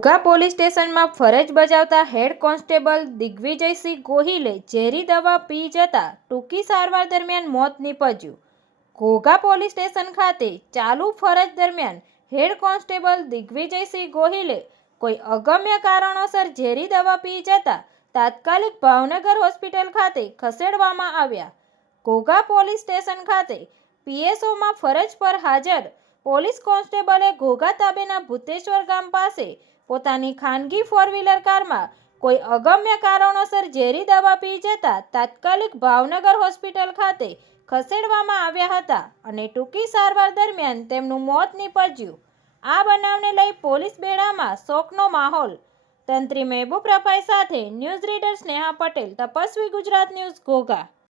Ghogha police સ્ટેશનમાં ફરજ બજાવતા હેડ કોન્સ્ટેબલ દિગ્વિજયસિંહ ગોહિલે ઝેરી દવા પી જતા ટૂંકી સારવાર દરમિયાન મોત નીપજ્યું. ઘોઘા પોલીસ સ્ટેશન ખાતે ચાલુ ફરજ દરમિયાન હેડ કોન્સ્ટેબલ દિગ્વિજયસિંહ ગોહિલે કોઈ અગમ્ય કારણોસર ઝેરી દવા પી જતા તાત્કાલિક ભાવનગર હોસ્પિટલ ખાતે ખસેડવામાં આવ્યા. ઘોઘા પોલીસ સ્ટેશન ખાતે પીએસઓમાં ફરજ પર હાજર પોલીસ કોન્સ્ટેબલે ઘોઘા તાબેના ભૂતેશ્વર ગામ પાસે પોતાની ખાનગી ફોર-વ્હીલર કારમાં કોઈ અગમ્ય કારણોસર ઝેરી દવા પી જતા તાત્કાલિક ભાવનગર હોસ્પિટલ ખાતે ખસેડવામાં આવ્યા હતા અને ટૂંકી સારવાર દરમિયાન તેમનું મોત નીપજ્યું. આ બનાવને લઈ પોલીસ બેડામાં શોકનો માહોલ. તંત્રી મહેબૂબ રફાઈ સાથે news reader Sneha Patel, Tapasvi Gujarat news, Ghogha.